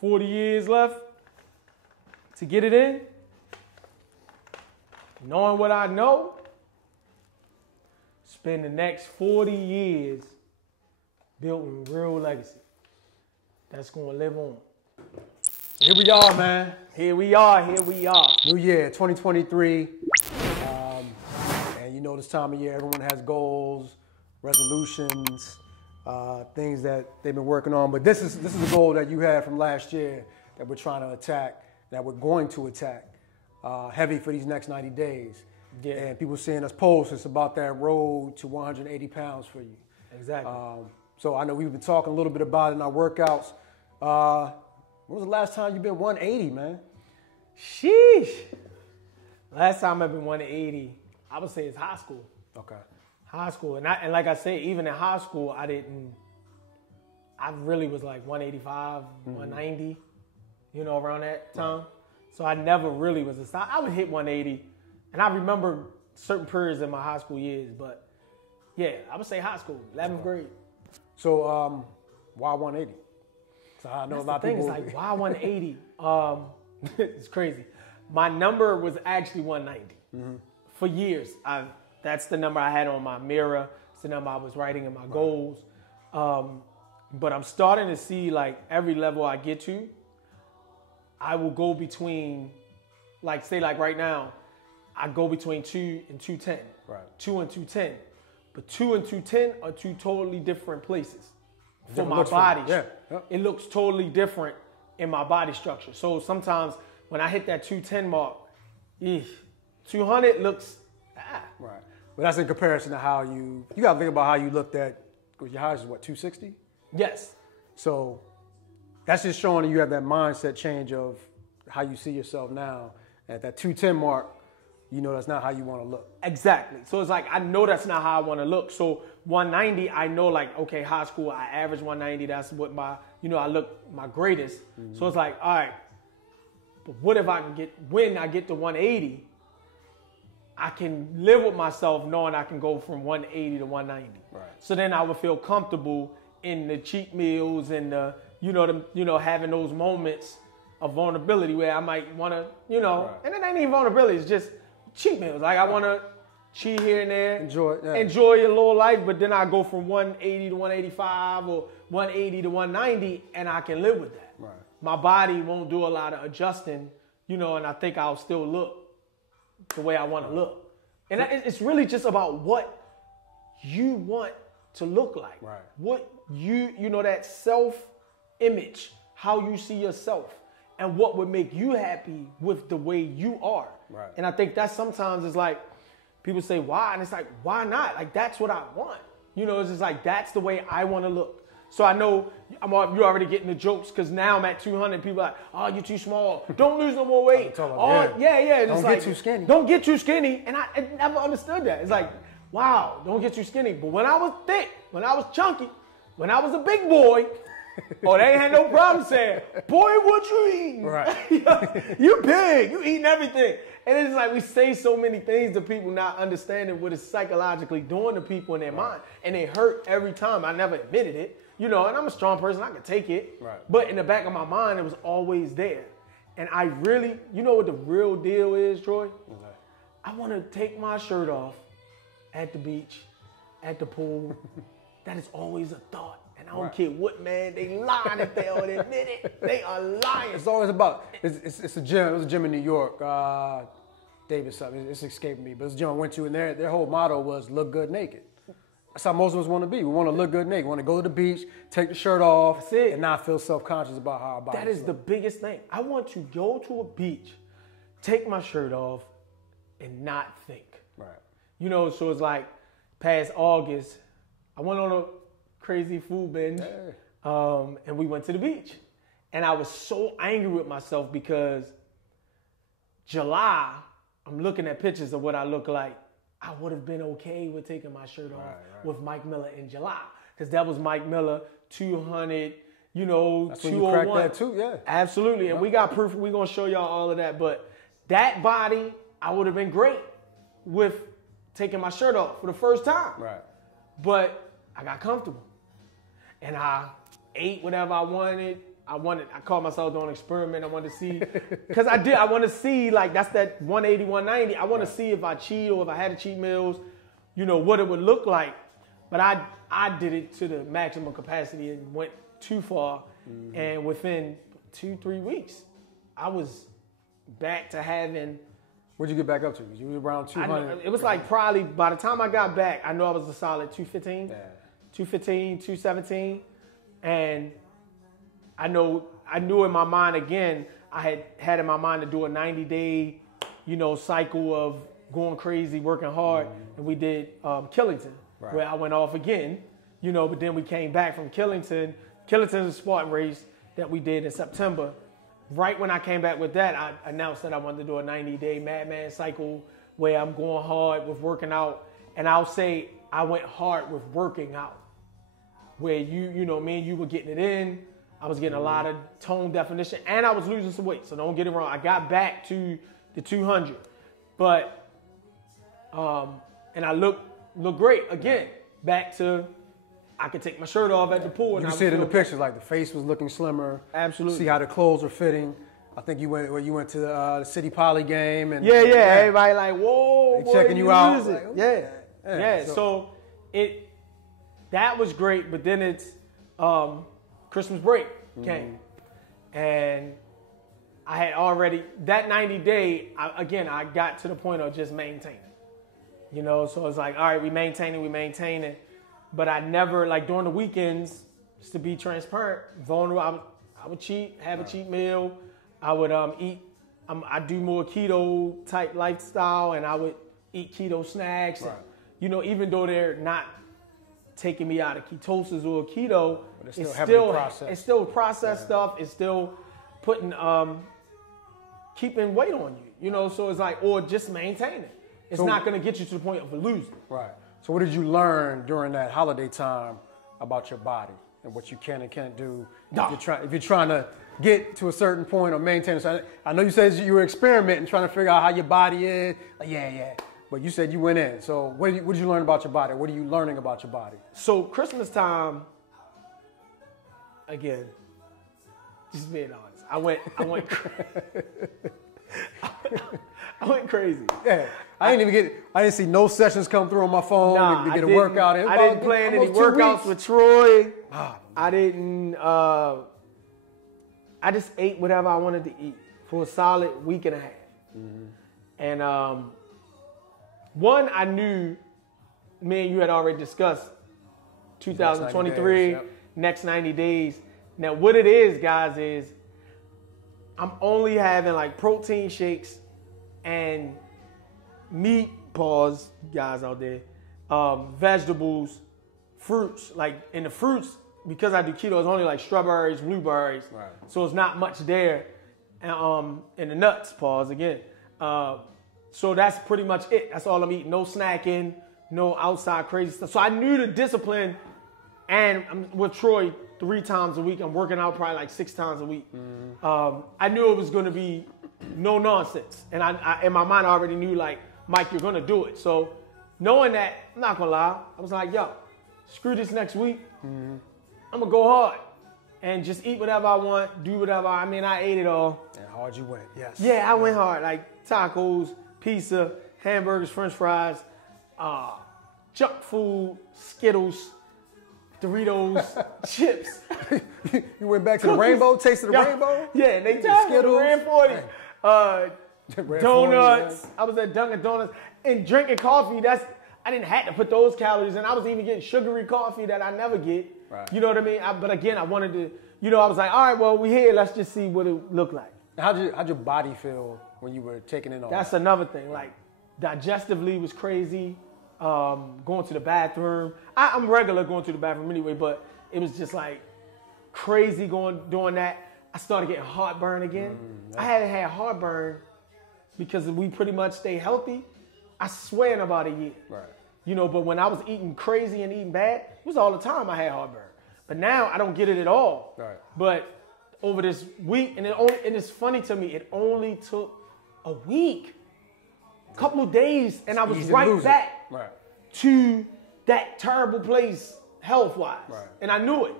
40 years left to get it in. Knowing what I know, spend the next 40 years building real legacy that's going to live on. Here we are, man. Here we are. New year, 2023. And you know this time of year, everyone has goals, resolutions, things that they've been working on. But this is a goal that you had from last year that we're trying to attack, that we're going to attack heavy for these next 90 days. Yeah. And people seeing us post, it's about that road to 180 pounds for you. Exactly. So I know we've been talking a little bit about it in our workouts. When was the last time you've been 180, man? Sheesh. Last time I've been 180, I would say it's high school. Okay. High school. And like I said, even in high school, I really was like 185, 190, around that time. Right. So I never really was a stop. I would hit 180. And I remember certain periods in my high school years, but yeah, I would say high school, 11th grade. So why 180? So I know That's a lot the of thing. people. It's like, why 180? It's crazy. My number was actually 190. Mm-hmm. For years. That's the number I had on my mirror. It's the number I was writing in my goals. But I'm starting to see, like, every level I get to, I will go between, like, say, like right now, I go between 2 and 210. Right. 2 and 210. But 2 and 210 are two totally different places for my looks body. Yeah. Yep. It looks totally different in my body structure. So sometimes when I hit that 210 mark, 200 looks, Right. But that's in comparison to how you got to think about how you looked at, because your height is what, 260? Yes. So that's just showing that you have that mindset change of how you see yourself now. At that 210 mark, that's not how you want to look. Exactly. So it's like, I know that's not how I want to look. So 190, I know, like, okay, high school, I average 190. That's what I look my greatest. Mm-hmm. So it's like, all right, but what if when I get to 180, I can live with myself knowing I can go from 180 to 190. Right. So then I would feel comfortable in the cheat meals and having those moments of vulnerability where I might want to, right. And it ain't even vulnerability, it's just cheat meals. Like, I want to cheat here and there. Enjoy your little life, but then I go from 180 to 185 or 180 to 190 and I can live with that. Right. My body won't do a lot of adjusting, and I think I'll still look the way I want to look. And it's really just about what you want to look like. Right. What that self-image, how you see yourself, and what would make you happy with the way you are. Right. And I think that sometimes it's like, people say, why? And it's like, why not? Like, that's what I want. It's just like, that's the way I want to look. So I know you're already getting the jokes because now I'm at 200. People are like, oh, you're too small. Don't lose no more weight. Yeah. Don't get too skinny. Don't get too skinny. And I never understood that. It's like, wow, don't get too skinny. But when I was thick, when I was chunky, when I was a big boy, they ain't had no problem saying, boy, what you eating? Right. You big. You eating everything. And it's like we say so many things to people not understanding what it's psychologically doing to people in their mind. And they hurt every time. I never admitted it. And I'm a strong person. I can take it. Right. But in the back of my mind, it was always there. And I really, what the real deal is, Troy? Okay. I want to take my shirt off at the beach, at the pool. That is always a thought. And I don't care what, man. They lying if they don't admit it. They are lying. It's always about, it's a gym. It was a gym in New York. David something. It's escaping me. But it's a gym I went to, and their whole motto was look good naked. That's how most of us want to be. We want to look good naked. We want to go to the beach, take the shirt off, and not feel self-conscious about how our body That is the biggest thing. I want to go to a beach, take my shirt off, and not think. Right. So it's like past August, I went on a crazy food binge, and we went to the beach. And I was so angry with myself because July, I'm looking at pictures of what I look like. I would have been okay with taking my shirt off with Mike Miller in July. Because that was Mike Miller, 200, That's 201. When you cracked that too, yeah. Absolutely. And we got proof. We're going to show y'all all of that. But that body, I would have been great with taking my shirt off for the first time. Right. But I got comfortable. And I ate whatever I wanted, I called myself doing an experiment. I wanted to see, because I want to see, like, that's that 180, 190. I want to see if I cheat or if I had to cheat meals, you know, what it would look like. But I did it to the maximum capacity and went too far. Mm-hmm. And within 2-3 weeks, I was back to having. What'd you get back up to? You were around 200. It was like probably, by the time I got back, I know I was a solid 215, 215, 217. And I knew in my mind, again, I had in my mind to do a 90-day, you know, cycle of going crazy, working hard. Mm-hmm. And we did Killington, where I went off again, you know, but then we came back from Killington. Killington's a Spartan race that we did in September. Right when I came back with that, I announced that I wanted to do a 90-day Madman cycle where I'm going hard with working out. And I'll say I went hard with working out, where you know, me and you were getting it in. I was getting a lot of tone definition, and I was losing some weight. So don't get it wrong. I got back to the 200, but and I look great again. Back to, I could take my shirt off at the pool. You can see it in the pictures, like the face was looking slimmer. Absolutely. See how the clothes were fitting. I think you went to the City Poly game, and yeah. Everybody like, whoa, they checking you out. Like, okay. Yeah. So that was great, but then it's Christmas break came, and I had already that 90-day. I got to the point of just maintaining. You know, so it's like, all right, we maintaining. But I never, like, during the weekends, just to be transparent, vulnerable, I would cheat, have a cheat meal. I would eat, I do more keto type lifestyle, and I would eat keto snacks. Right. And, you know, even though they're not taking me out of ketosis or keto, it's still processed stuff. It's still putting, keeping weight on you, you know, so it's like, or just maintain it. It's not going to get you to the point of losing. Right. So what did you learn during that holiday time about your body and what you can and can't do if you're trying to get to a certain point or maintain? So I know you said you were experimenting, trying to figure out how your body is. Like, yeah. But you said you went in. So what did you learn about your body? What are you learning about your body? So Christmas time, again, just being honest, I went I went crazy. Yeah. I didn't see no sessions come through on my phone to get a workout in. I didn't plan any workouts with Troy. I didn't, I just ate whatever I wanted to eat for a solid week and a half. Mm-hmm. And one, I knew, me and you had already discussed 2023, next 90 days. Now, what it is, guys, is I'm only having like protein shakes and meat, pause, guys out there, vegetables, fruits. Like, in the fruits, because I do keto, it's only like strawberries, blueberries. Right. So it's not much there. And the nuts, pause again. So that's pretty much it. That's all I'm eating. No snacking, no outside crazy stuff. So I knew the discipline, and I'm with Troy 3 times a week. I'm working out probably like 6 times a week. Mm-hmm. I knew it was going to be no nonsense. And I in my mind, I already knew, like, Mike, you're going to do it. So knowing that, I'm not going to lie, I was like, yo, screw this next week. Mm-hmm. I'm going to go hard and just eat whatever I want, do whatever. I mean, I ate it all. And hard you went, yes. Yeah, I went hard. Like tacos, pizza, hamburgers, french fries, junk food, Skittles, Doritos, chips. You went back to the rainbow, tasted the rainbow? Yeah, they told me the Ran 40. Donuts. I was at Dunkin' Donuts and drinking coffee. I didn't have to put those calories in. I was even getting sugary coffee that I never get. Right. You know what I mean? But again, I wanted to, I was like, all right, well, we here. Let's just see what it looked like. How'd your body feel when you were taking it on? That's another thing. Like, digestively was crazy. Going to the bathroom. I'm regular going to the bathroom anyway, but it was just like crazy doing that. I started getting heartburn again. I hadn't had heartburn because we pretty much stay healthy, I swear, in about a year. Right. But when I was eating crazy and eating bad, it was all the time I had heartburn. But now I don't get it at all. Right. But over this week, and it's funny to me, it only took a week, a couple of days, and I was right back to that terrible place health-wise. Right. And I knew it.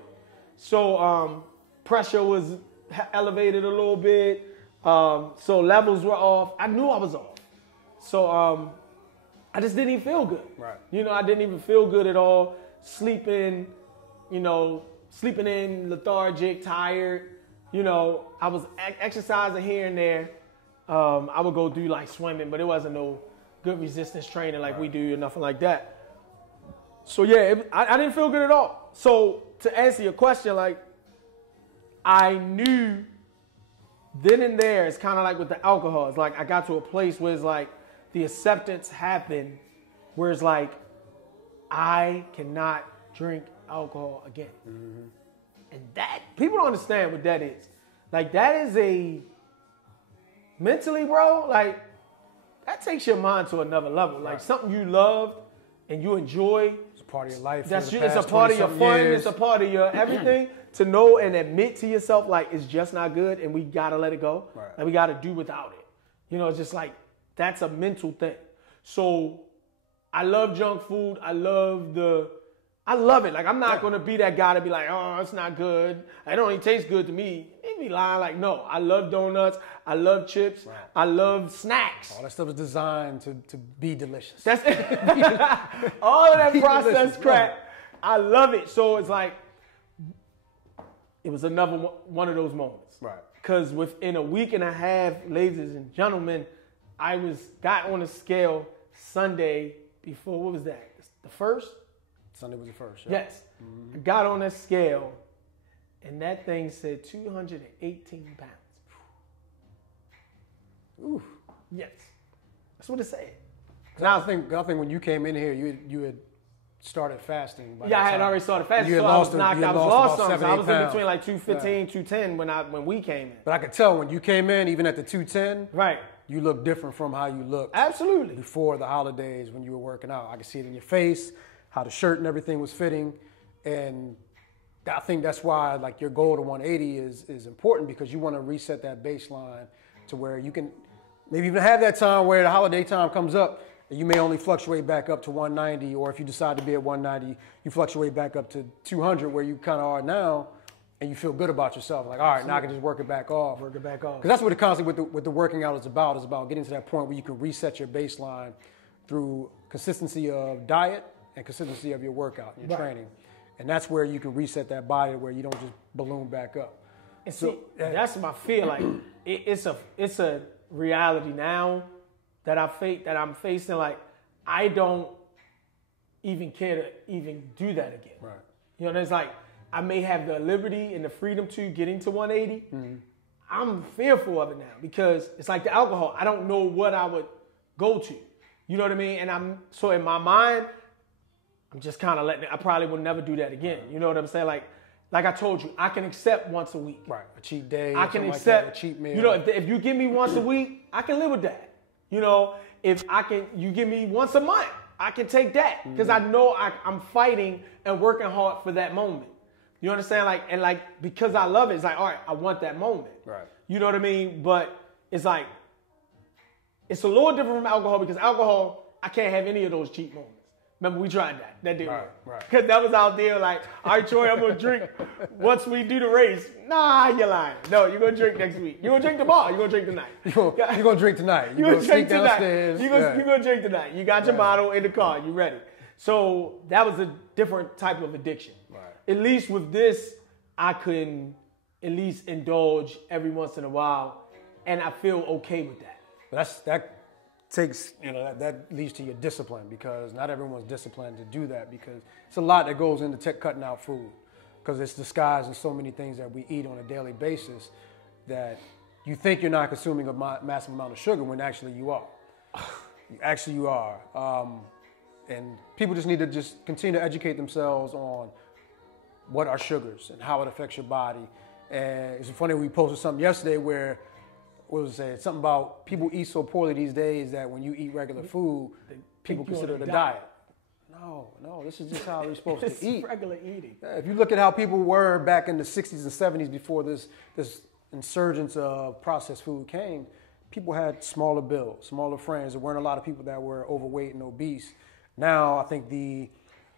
So pressure was elevated a little bit. So levels were off. I knew I was off. So I just didn't even feel good. Right. I didn't even feel good at all. Sleeping in, lethargic, tired. I was exercising here and there. I would go do like swimming, but it wasn't no good resistance training like we do or nothing like that. So yeah, I didn't feel good at all. So to answer your question, like I knew then and there, it's kind of like with the alcohol. It's like I got to a place where it's like the acceptance happened where it's like I cannot drink alcohol again. Mm-hmm. And that, people don't understand what that is. Like that is mentally, bro, like that takes your mind to another level. Like something you loved and you enjoy. It's a part of your life. It's a part of your fun. It's a part of your everything. To know and admit to yourself, like, it's just not good and we got to let it go. Right. And we got to do without it. It's just like, that's a mental thing. So I love junk food. I love it. Like, I'm not going to be that guy to be like, oh, it's not good. It don't even taste good to me. It be lying. Like, no, I love donuts. I love chips. Right. I love snacks. All that stuff is designed to be delicious. That's it. All of that processed crap. I love it. So it's like, it was another one of those moments. Right. Because within a week and a half, ladies and gentlemen, I got on a scale Sunday before, what was that? The first? Sunday was the first. Yeah. Yes. Mm-hmm. I got on a scale, and that thing said 218 pounds. Ooh. Yes. That's what it said. Now, I think when you came in here, you had started fasting. I had already started fasting. You had so lost I was lost some. So I was in pounds. between like 215, 210 when we came in. But I could tell when you came in, even at the 210, right, you look different from how you looked. Absolutely. Before the holidays when you were working out. I could see it in your face, how the shirt and everything was fitting. And I think that's why like your goal to 180 is important, because you want to reset that baseline to where you can maybe even have that time where the holiday time comes up. You may only fluctuate back up to 190, or if you decide to be at 190, you fluctuate back up to 200 where you kind of are now, and you feel good about yourself. Like, all right, now I can just work it back off. Because that's what the concept with the working out is about getting to that point where you can reset your baseline through consistency of diet and consistency of your workout, your training. And that's where you can reset that body where you don't just balloon back up. And so that's my fear. Like, it's a reality now that I'm facing. Like, I don't even care to even do that again. Right. It's like I may have the liberty and the freedom to getting to 180. Mm-hmm. I'm fearful of it now because it's like the alcohol. I don't know what I would go to. You know what I mean? And so in my mind, I'm just kind of letting it. I probably will never do that again. You know what I'm saying? Like I told you, I can accept once a week. Right. A cheat day. I can accept like that, a cheat meal. If you give me once a week, I can live with that. If you give me once a month, I can take that because I know I'm fighting and working hard for that moment. You understand? Because I love it, it's like, all right, I want that moment. Right. You know what I mean? But it's like, it's a little different from alcohol because alcohol, I can't have any of those cheat moments. Remember, we tried that. That didn't work. Right. Because that was out there like, all right, Troy, I'm going to drink once we do the race. Nah, you're lying. No, you're going to drink next week. You're going to drink tomorrow. You're going to drink tonight. You're going to drink tonight. You're going to drink tonight. Downstairs. You're going to drink tonight. You got your bottle in the car. You ready. So that was a different type of addiction. Right. At least with this, I can at least indulge every once in a while, and I feel okay with that. That takes, that leads to your discipline, because not everyone's disciplined to do that, because it's a lot that goes into cutting out food, because it's disguised in so many things that we eat on a daily basis that you think you're not consuming a massive amount of sugar when actually you are. You are. And people just need to just continue to educate themselves on what are sugars and how it affects your body. And it's funny, we posted something yesterday where something about people eat so poorly these days that when you eat regular food, people consider it a diet. No, this is just how we're supposed to eat. It's regular eating. Yeah, if you look at how people were back in the 60s and 70s before this insurgence of processed food came, people had smaller bills, smaller frames. There weren't a lot of people that were overweight and obese. Now, I think the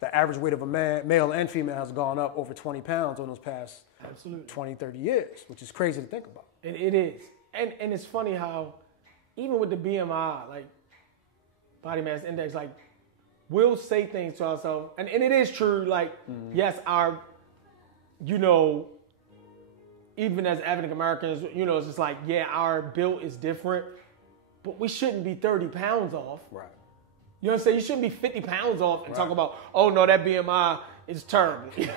the average weight of a man, male and female, has gone up over 20 pounds on those past Absolutely. 20, 30 years, which is crazy to think about. It is. And it's funny how, even with the BMI, like body mass index, like we'll say things to ourselves, and it is true, like, yes, our, you know, even as African Americans, you know, it's just like, yeah, our build is different, but we shouldn't be 30 pounds off. Right. You know what I'm saying? You shouldn't be 50 pounds off and talk about, oh no, that BMI is terrible. You know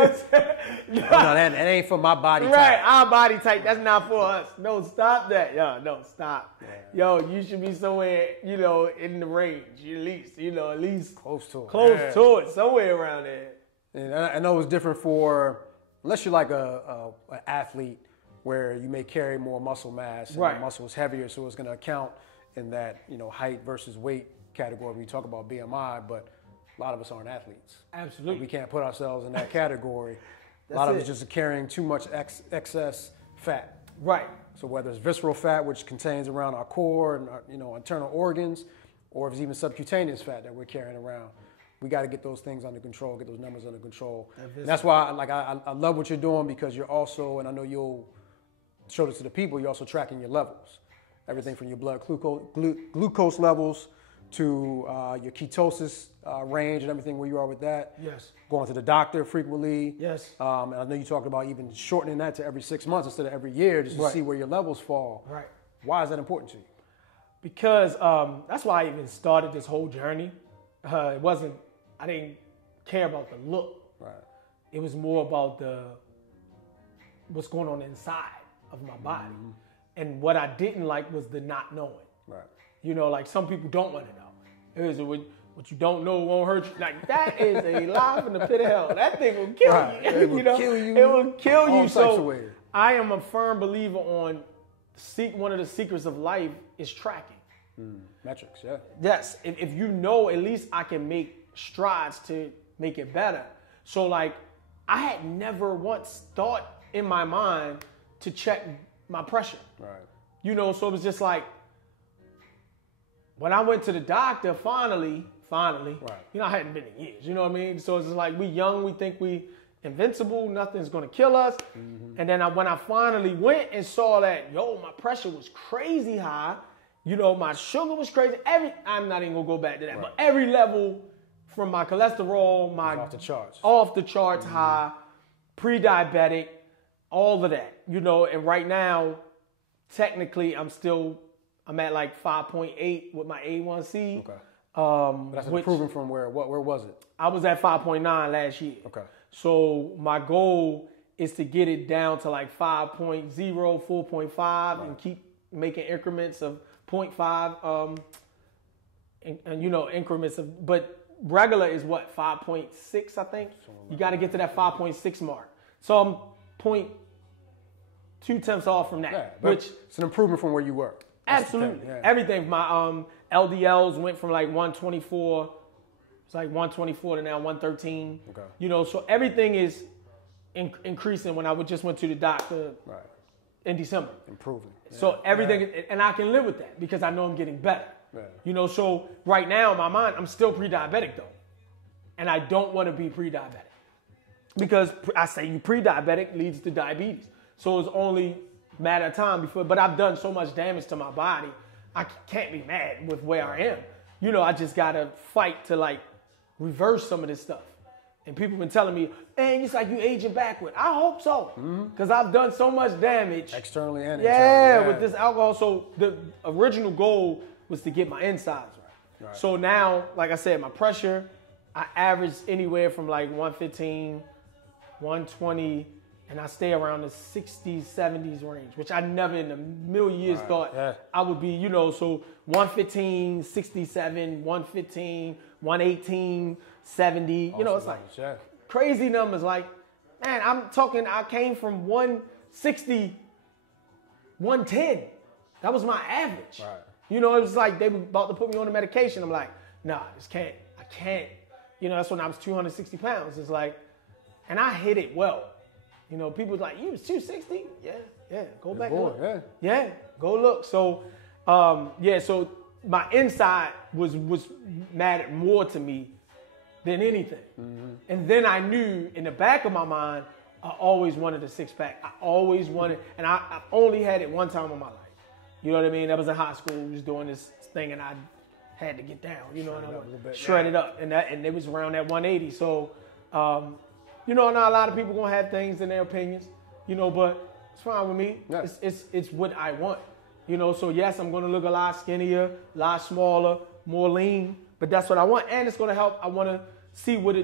what I'm saying? No, that ain't for my body type. Right, our body type, that's not for us. No, stop that. No, stop. Yeah. Yo, you should be somewhere, you know, in the range, at least close to it. To it, somewhere around there. And I know it's different for, unless you're like an athlete where you may carry more muscle mass and the muscle is heavier, so it's going to account in that, you know, height versus weight category when you talk about BMI, but a lot of us aren't athletes. Absolutely. And we can't put ourselves in that category. A lot of us just carrying too much excess fat. Right. So whether it's visceral fat, which contains around our core and our, you know, internal organs, or if it's even subcutaneous fat that we're carrying around, we got to get those things under control, get those numbers under control. And that's why I love what you're doing, because you're also, and I know you'll show this to the people, you're also tracking your levels. Everything from your blood glucose levels to your ketosis range and everything, where you are with that. Yes. Going to the doctor frequently. Yes. And I know you talked about even shortening that to every 6 months instead of every year, just to see where your levels fall. Right. Why is that important to you? Because that's why I even started this whole journey. I didn't care about the look. Right. It was more about what's going on inside of my body. Mm-hmm. And what I didn't like was the not knowing. Right. You know, like some people don't want to know. It was what you don't know won't hurt you. Like that is a lie from the pit of hell. That thing will kill you. It will kill you. It will kill you. So I am a firm believer on one of the secrets of life is tracking. Metrics, yeah. Yes. If you know, at least I can make strides to make it better. So like I had never once thought in my mind to check my pressure. Right. You know, so it was just like when I went to the doctor finally, you know, I hadn't been in years, you know what I mean? So it's just like we young, we think we invincible, nothing's gonna kill us. Mm-hmm. And then when I finally went and saw that, my pressure was crazy high, you know, my sugar was crazy. I'm not even gonna go back to that, but every level from my cholesterol, off the charts high, pre-diabetic, all of that, you know, and right now, technically, I'm at like 5.8 with my A1C. Okay. But that's improving from where was it? I was at 5.9 last year. Okay. So my goal is to get it down to like 5.0, 4.5, and keep making increments of 0.5, and you know, increments of, but regular is what, 5.6, I think? You got to get to that 5.6 mark. So I'm 0.2 tenths off from that, which it's an improvement from where you were. Absolutely. Everything. My LDLs went from like 124, it's like 124 to now 113. Okay. You know, so everything is increasing when I just went to the doctor in December. Improving. Yeah. So everything, and I can live with that because I know I'm getting better. Yeah. You know, so right now in my mind, I'm still pre-diabetic though. And I don't want to be pre-diabetic. Because I say you pre-diabetic leads to diabetes. So it's only a matter of time before, but I've done so much damage to my body, I can't be mad with where I am. You know, I just got to fight to like reverse some of this stuff. And people been telling me, man, it's like you aging backward. I hope so. Because I've done so much damage. Externally and internally. Yeah, with this alcohol. So the original goal was to get my insides right. So now, like I said, my pressure, I average anywhere from like 115, 120, and I stay around the 60s, 70s range, which I never in a million years thought I would be, you know, so 115, 67, 115, 118, 70, you know, it's like crazy numbers. Like, man, I'm talking, I came from 160, 110. That was my average. Right. You know, it was like they were about to put me on the medication. I'm like, nah, I can't. You know, that's when I was 260 pounds. It's like, and I hit it well. You know, people was like, you was 260? Yeah, go back and look. Yeah, go look. So, so my inside was mattered more to me than anything. And then I knew in the back of my mind, I always wanted a six-pack. I always wanted, and I only had it one time in my life. You know what I mean? That was in high school. We was doing this thing, and I had to get down. You know, and I shred it up, and it was around that 180. So, you know, not a lot of people gonna have things in their opinions. You know, but it's fine with me. Yeah. It's what I want. You know, so yes, I'm gonna look a lot skinnier, a lot smaller, more lean, but that's what I want, and it's gonna help. I want to see what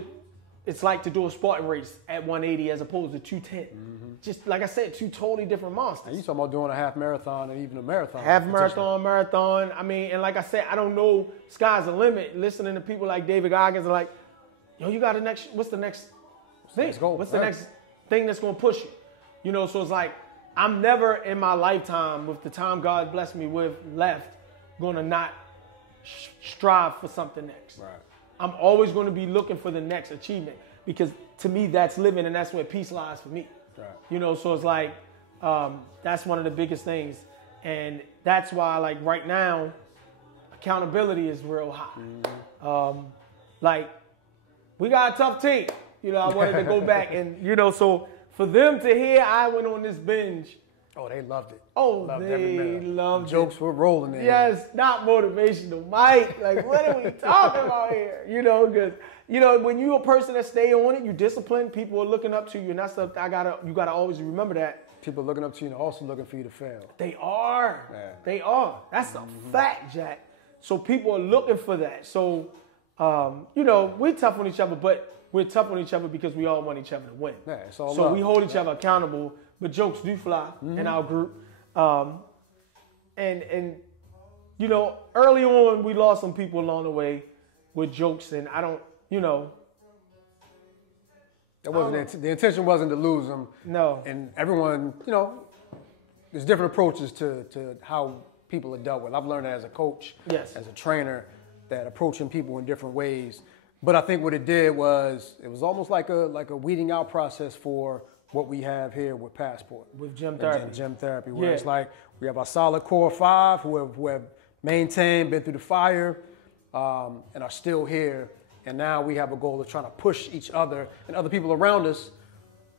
it's like to do a Spartan race at 180 as opposed to 210. Just like I said, two totally different monsters. And you talking about doing a half marathon and even a marathon. Marathon. I mean, and like I said, I don't know, sky's the limit. Listening to people like David Goggins are like, yo, you got the next, what's the next thing? What's the next thing that's going to push you? You know, so it's like, I'm never in my lifetime, with the time God blessed me with left, going to not strive for something next. Right. I'm always going to be looking for the next achievement, because to me, that's living, and that's where peace lies for me. Right. You know, so it's like, that's one of the biggest things. And that's why, like, right now, accountability is real high. Like, we got a tough team. You know, I wanted to go back and, you know, so for them to hear I went on this binge. Oh, they loved it. Oh, they loved it. Jokes were rolling in. Yes, not motivational, Mike. Like, what are we talking about here? You know, because, you know, when you're a person that stay on it, you disciplined, people are looking up to you, and that's stuff you gotta always remember that. People are looking up to you and also looking for you to fail. They are. Yeah. They are. That's a fact, Jack. So people are looking for that. So, you know, we're tough on each other, but we're tough on each other because we all want each other to win. Yeah, it's all so love. We hold each other accountable, but jokes do fly in our group. And you know, early on, we lost some people along the way with jokes, and I don't, you know. That wasn't the intention wasn't to lose them. No. And everyone, you know, there's different approaches to how people are dealt with. I've learned that as a coach, as a trainer, that approaching people in different ways. But I think what it did was, it was almost like a weeding out process for what we have here with Passport. With gym therapy. Gym therapy, where it's like we have our solid core five who have maintained, been through the fire, and are still here. And now we have a goal of trying to push each other and other people around us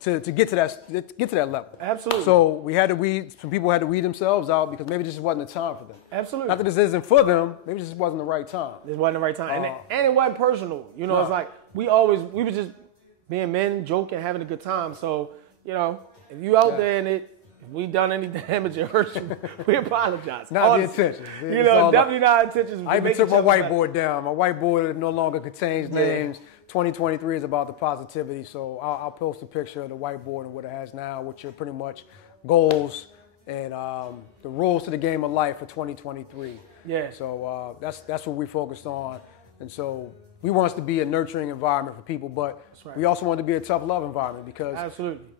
to get to that level. Absolutely. So some people had to weed themselves out because maybe this just wasn't the time for them. Absolutely. Not that this isn't for them, maybe this just wasn't the right time. This wasn't the right time. And it wasn't personal. You know, it's like we were just being men, joking, having a good time. So, you know, if you out there and if we done any damage or hurt you, we apologize. Not the intention. You know, definitely not intentions. I even took my whiteboard down. My whiteboard no longer contains names. 2023 is about the positivity, so I'll post a picture of the whiteboard and what it has now, which are pretty much goals and the rules to the game of life for 2023. Yeah. So that's what we focused on, and so we want us to be a nurturing environment for people, but we also want to be a tough love environment because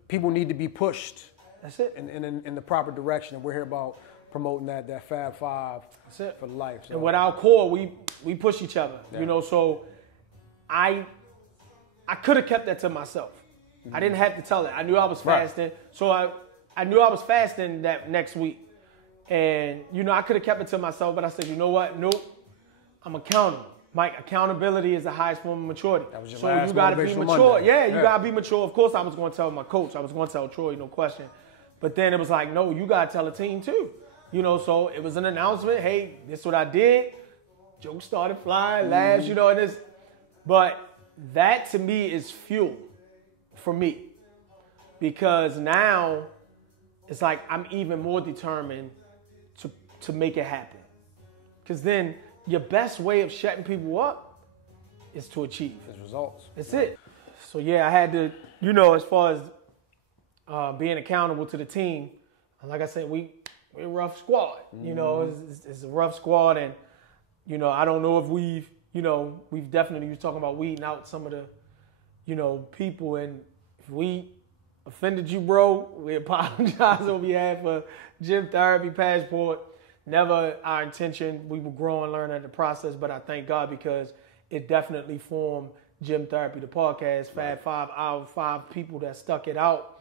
people need to be pushed. That's it. In the proper direction, and we're here about promoting that Fab Five. That's it. For life. So. And with our core, we push each other. Yeah. You know, so I could have kept that to myself. I didn't have to tell it. I knew I was fasting, so I knew I was fasting that next week, and you know I could have kept it to myself, but I said, you know what? Nope, I'm accountable. Mike, accountability is the highest form of maturity. That was your so last you got to be mature. Monday. Yeah, you got to be mature. Of course, I was going to tell my coach. I was going to tell Troy, no question. But then it was like, no, you got to tell the team too. You know, so it was an announcement. Hey, this is what I did. Jokes started flying, laughs, you know, and this. But that to me is fuel for me. Because now it's like I'm even more determined to make it happen. Because then your best way of shutting people up is to achieve. His results. That's it. So yeah, I had to, you know, as far as being accountable to the team, like I said, we're a rough squad. You know, it's a rough squad, and you know, I don't know if we've definitely, you were talking about weeding out some of the, you know, people, and if we offended you, bro, we apologize on behalf of Gym Therapy Passport. Never our intention. We will grow and learn in the process, but I thank God because it definitely formed Gym Therapy, the podcast, Fab Five, our 5 people that stuck it out.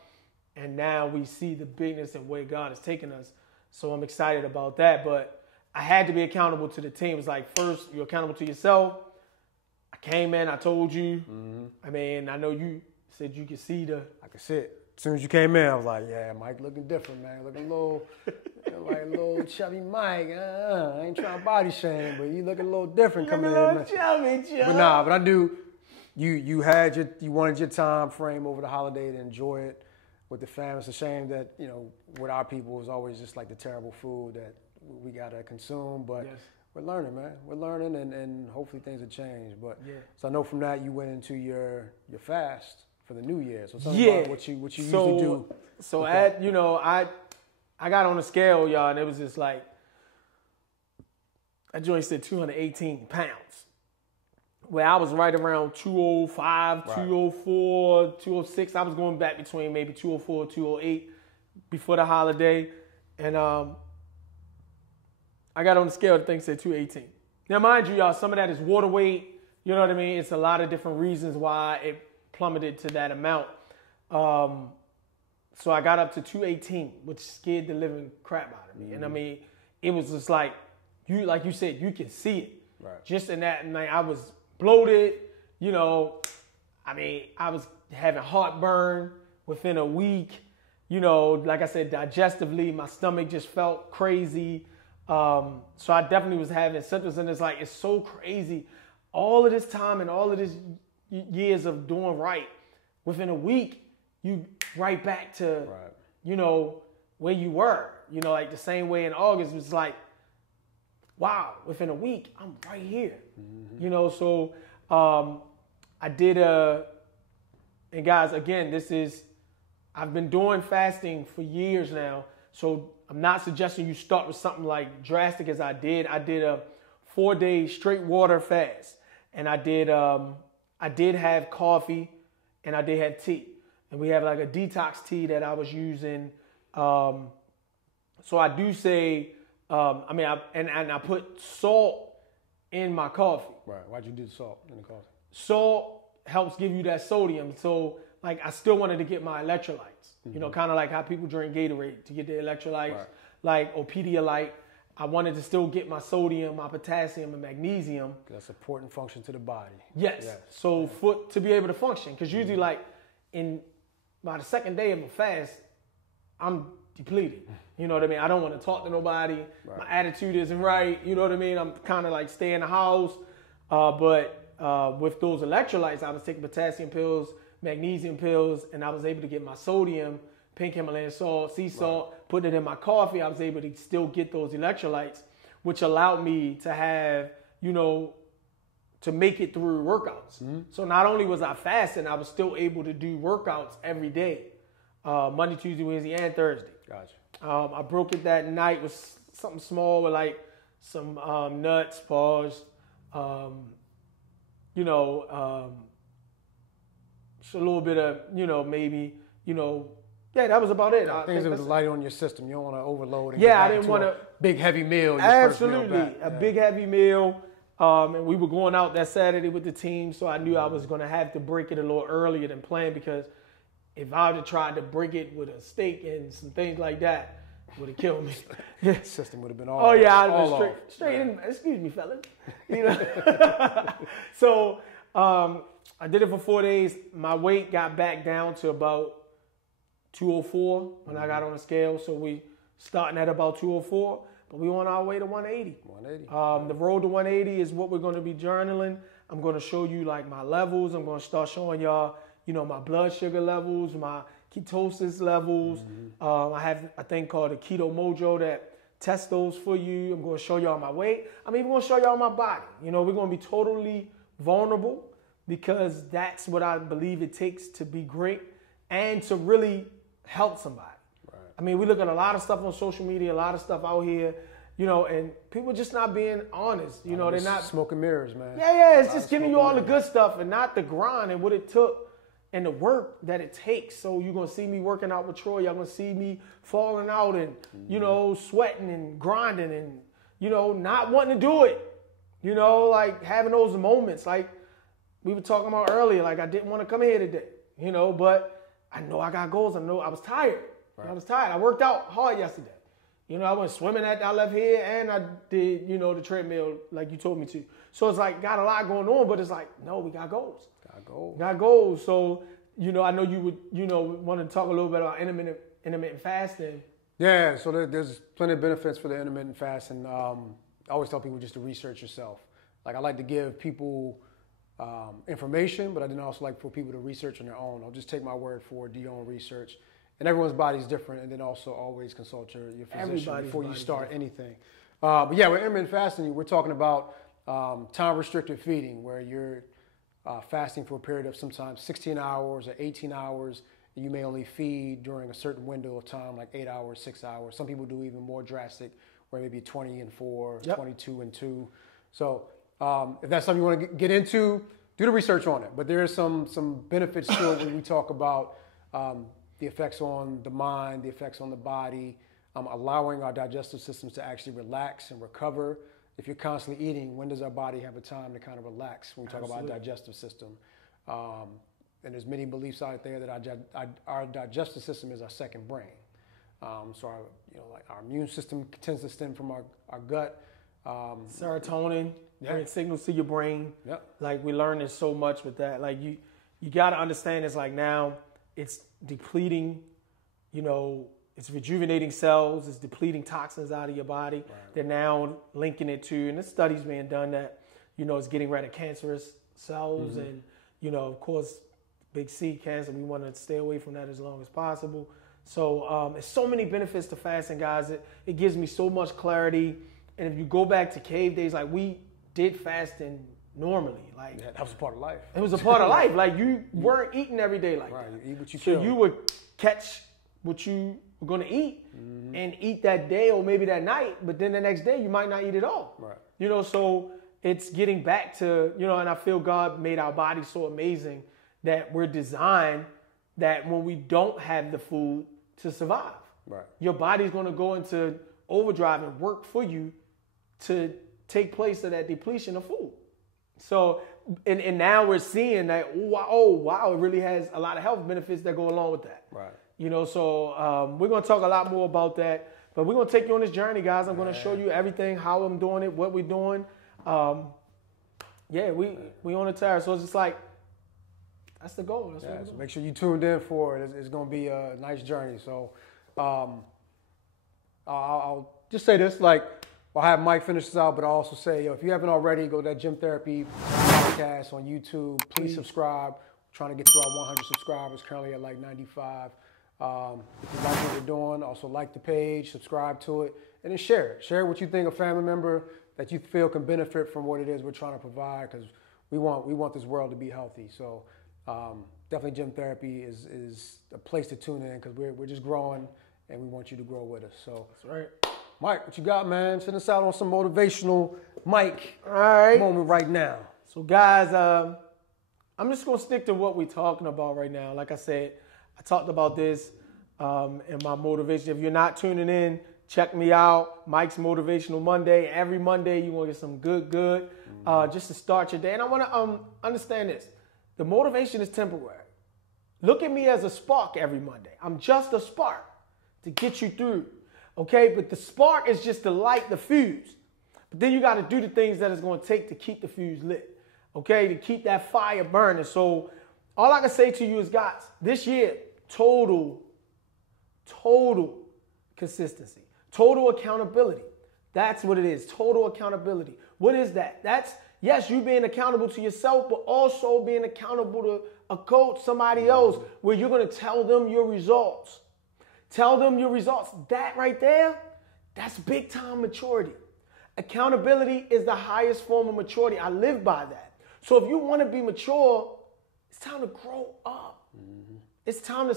And now we see the bigness and where God has taken us. So I'm excited about that. But I had to be accountable to the team. It was like, first, you're accountable to yourself. I came in, I told you. I mean, I know you said you could see I could see it. As soon as you came in, I was like, yeah, Mike looking different, man. Looking a little, like a little chubby Mike. I ain't trying to body shame, but you looking a little different coming in, man. Chubby. But I do. You wanted your time frame over the holiday to enjoy it with the family. It's a shame that, with our people, it was always just like the terrible food that we got to consume. But we're learning, man. We're learning, and hopefully things will change. But so I know from that you went into your fast for the New Year. So tell me about what you usually do. So I got on the scale, y'all, and it was just like, that joint said 218 pounds. Where I was right around 205, 204, 206. I was going back between maybe 204, 208 before the holiday. And I got on the scale, the thing said 218. Now, mind you, y'all, some of that is water weight. You know what I mean? It's a lot of different reasons why it plummeted to that amount. So I got up to 218, which scared the living crap out of me. And I mean, it was just like you said, you can see it. Right. Just in that night, I was bloated, I mean, I was having heartburn within a week, like I said, digestively, my stomach just felt crazy. So I definitely was having symptoms, and it's so crazy. All of this time and all of this years of doing right, within a week, you right back to, where you were, like the same way in August, it was like, wow, within a week, I'm right here. So I did and guys, again, I've been doing fasting for years now. So I'm not suggesting you start with something like drastic as I did. I did a 4-day straight water fast. And I did have coffee and I did have tea. And we have like a detox tea that I was using. So I do say, I put salt in my coffee. Right. Why'd you do the salt in the coffee? Salt helps give you that sodium. So, I still wanted to get my electrolytes. Kind of like how people drink Gatorade to get their electrolytes, or Pedialyte. I wanted to still get my sodium, my potassium, and magnesium. That's an important function to the body. Yes. So to be able to function, because usually by the second day of a fast, I'm depleted. You know what I mean? I don't want to talk to nobody. Right. My attitude isn't right. You know what I mean? I'm kind of like stay in the house. But with those electrolytes, I was taking potassium pills, magnesium pills, and I was able to get my sodium, pink Himalayan salt, sea salt, put it in my coffee. I was able to still get those electrolytes, which allowed me to have, to make it through workouts. So not only was I fasting, I was still able to do workouts every day, Monday, Tuesday, Wednesday, and Thursday. Gotcha. I broke it that night with something small with like some nuts, paws, just a little bit of, maybe, that was about it. Things that was light on your system. You don't want to overload. And I didn't want a big heavy meal. Absolutely, a big heavy meal. And we were going out that Saturday with the team, so I knew I was going to have to break it a little earlier than planned, because if I would have tried to break it with a steak and some things like that, it would have killed me. The system would have been all I'd have been straight in. Excuse me, fellas. So I did it for 4 days. My weight got back down to about 204 when I got on the scale. So we starting at about 204, but we on our way to 180. 180. The road to 180 is what we're going to be journaling. I'm going to show you like my levels. I'm going to start showing y'all, my blood sugar levels, my ketosis levels. I have a thing called a Keto Mojo that tests those for you. I'm going to show y'all my weight. I'm even going to show y'all my body. We're going to be totally vulnerable, because that's what I believe it takes to be great and to really help somebody. Right. I mean, we look at a lot of stuff on social media, a lot of stuff out here, and people just not being honest. They're not smoking mirrors, man. Yeah, it's just giving you all the good stuff and not the grind and what it took and the work that it takes. So you're going to see me working out with Troy. You're going to see me falling out and, sweating and grinding and, not wanting to do it. Like having those moments like we were talking about earlier. Like I didn't want to come here today, but I know I got goals. I know I was tired. Right. I was tired. I worked out hard yesterday. You know, I went swimming I left here, and I did, you know, the treadmill like you told me to. So it's like, got a lot going on, but it's like, no, we got goals. Got goals. So, you know, I know you would, you know, want to talk a little bit about intermittent fasting. Yeah, so there's plenty of benefits for the intermittent fasting. I always tell people just to research yourself. Like, I like to give people information, but I didn't also like for people to research on their own. I'll just take my word for it, do your own research. And everyone's body is different, and then also always consult your physician before you start anything. But yeah, with intermittent fasting, we're talking about time-restricted feeding, where you're fasting for a period of sometimes 16 hours or 18 hours, and you may only feed during a certain window of time, like 8 hours, 6 hours. Some people do even more drastic, where maybe 20 and 4, 22 and 2. So if that's something you want to get into, do the research on it. But there is some benefits to it when we talk about the effects on the mind, the effects on the body, allowing our digestive systems to actually relax and recover. If you're constantly eating, when does our body have a time to kind of relax when we talk about digestive system? And there's many beliefs out there that our digestive system is our second brain. So our immune system tends to stem from our gut. Serotonin, bring signals to your brain. Yep. Like, we're learning so much with that. Like, you got to understand, it's like now it's depleting, you know, it's rejuvenating cells, it's depleting toxins out of your body. Right. They're now linking it to, and the studies being done that, you know, it's getting rid of cancerous cells and, you know, of course, big C, cancer. We want to stay away from that as long as possible. So there's so many benefits to fasting, guys. It gives me so much clarity. And if you go back to cave days, like, we did fasting normally. Like, that was a part of life. It was a part of life. Like, you weren't eating every day like that. You eat what you kill. So you would catch what you were going to eat and eat that day or maybe that night, but then the next day you might not eat at all. Right. You know, so it's getting back to, you know, and I feel God made our body so amazing that we're designed that when we don't have the food to survive, your body's going to go into overdrive and work for you to take place of that depletion of food. So, and now we're seeing that, wow, it really has a lot of health benefits that go along with that. Right. You know, so we're going to talk a lot more about that, but we're going to take you on this journey, guys. I'm going to show you everything, how I'm doing it, what we're doing. We on the terrace. So it's just like, that's the goal. So make sure you tuned in for it. It's going to be a nice journey. So I'll just say this, like, I'll have Mike finish this out, but I'll also say, if you haven't already, go to that Gym Therapy podcast on YouTube. Please subscribe. We're trying to get to our 100 subscribers, currently at like 95. If you like what we're doing, also like the page, subscribe to it, and then share it. Share what you think a family member that you feel can benefit from what it is we're trying to provide, because we want this world to be healthy. So definitely Gym Therapy is a place to tune in, because we're just growing, and we want you to grow with us. So that's right. Mike, what you got, man? Send us out on some motivational Mike moment right now. So, guys, I'm just going to stick to what we're talking about right now. Like I said, I talked about this in my motivation. If you're not tuning in, check me out. Mike's Motivational Monday. Every Monday, you want to get some good, just to start your day. And I want to understand this. The motivation is temporary. Look at me as a spark every Monday. I'm just a spark to get you through. Okay, but the spark is just to light the fuse. But then you got to do the things that it's going to take to keep the fuse lit. Okay, to keep that fire burning. So all I can say to you is, guys, this year, total consistency, total accountability. That's what it is, total accountability. What is that? That's, yes, you being accountable to yourself, but also being accountable to a coach, somebody else, where you're going to tell them your results. Tell them your results. That right there, that's big time maturity. Accountability is the highest form of maturity. I live by that. So if you want to be mature, it's time to grow up. It's time to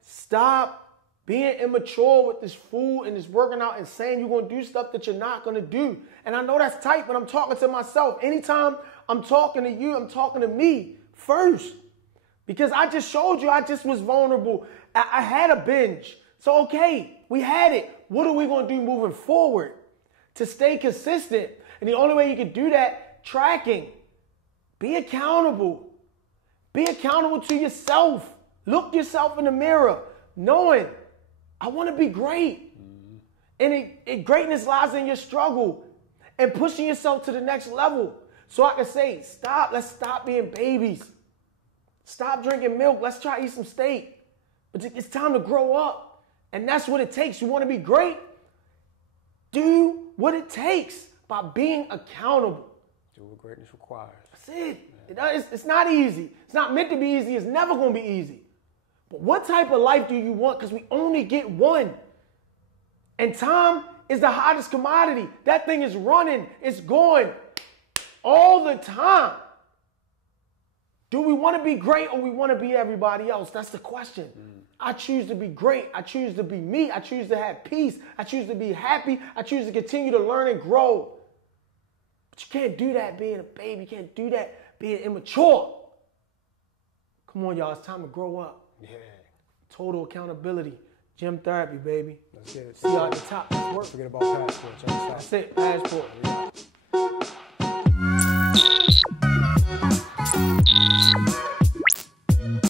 stop being immature with this food and this working out and saying you're going to do stuff that you're not going to do. And I know that's tight, but I'm talking to myself. Anytime I'm talking to you, I'm talking to me first. Because I just showed you, I just was vulnerable. I had a binge. So, okay, we had it. What are we going to do moving forward to stay consistent? And the only way you can do that, tracking. Be accountable. Be accountable to yourself. Look yourself in the mirror, knowing I want to be great. And greatness lies in your struggle and pushing yourself to the next level. So I can say, let's stop being babies. Stop drinking milk. Let's try to eat some steak. But it's time to grow up. And that's what it takes. You want to be great? Do what it takes by being accountable. Do what greatness requires. That's it. It's not easy. It's not meant to be easy. It's never going to be easy. But what type of life do you want? Because we only get one. And time is the hottest commodity. That thing is running. It's going all the time. Do we want to be great or we want to be everybody else? That's the question. I choose to be great. I choose to be me. I choose to have peace. I choose to be happy. I choose to continue to learn and grow. But you can't do that being a baby. You can't do that being immature. Come on, y'all. It's time to grow up. Yeah. Total accountability. Gym therapy, baby. Let's get it. See y'all at the top. Let's work. Forget about passports. That's it. Passport. Yeah.